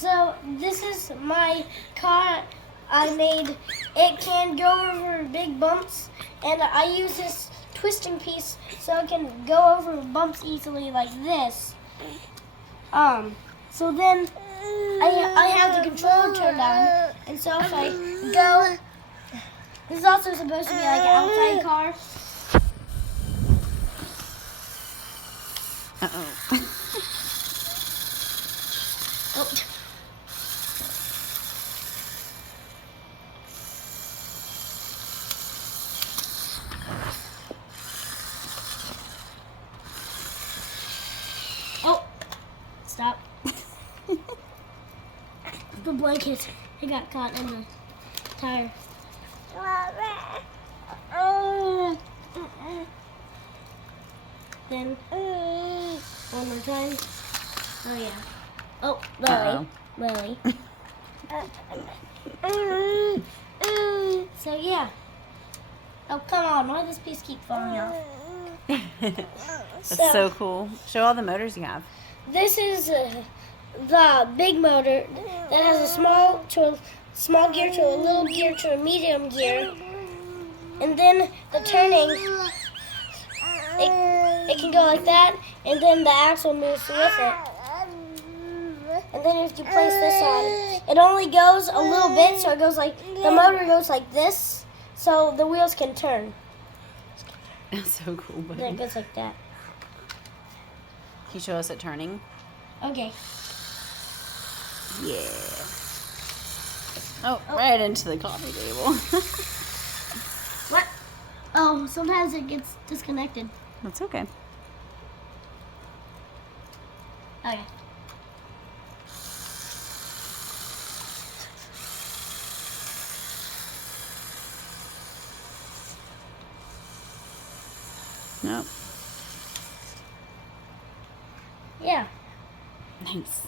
So this is my car I made. It can go over big bumps, and I use this twisting piece so it can go over bumps easily like this. So then I have the controller turned on, and so if I go, this is also supposed to be like an outside car. Uh-oh. Oh. Oh, stop. The blanket, it got caught in the tire. Then, one more time. Oh yeah. Oh, Lily. So yeah. Oh, come on, why does this piece keep falling off? That's so cool. Show all the motors you have. This is the big motor that has a small gear to a little gear to a medium gear, and then the turning, it can go like that, and then the axle moves with it. And then if you place this on, it only goes a little bit, so it goes like, the motor goes like this, so the wheels can turn. That's so cool, buddy. Then it goes like that. Can you show us it turning? Okay. Yeah. Oh, right into the coffee table. What? Oh, sometimes it gets disconnected. That's okay. Okay. Nope. Yeah. Nice.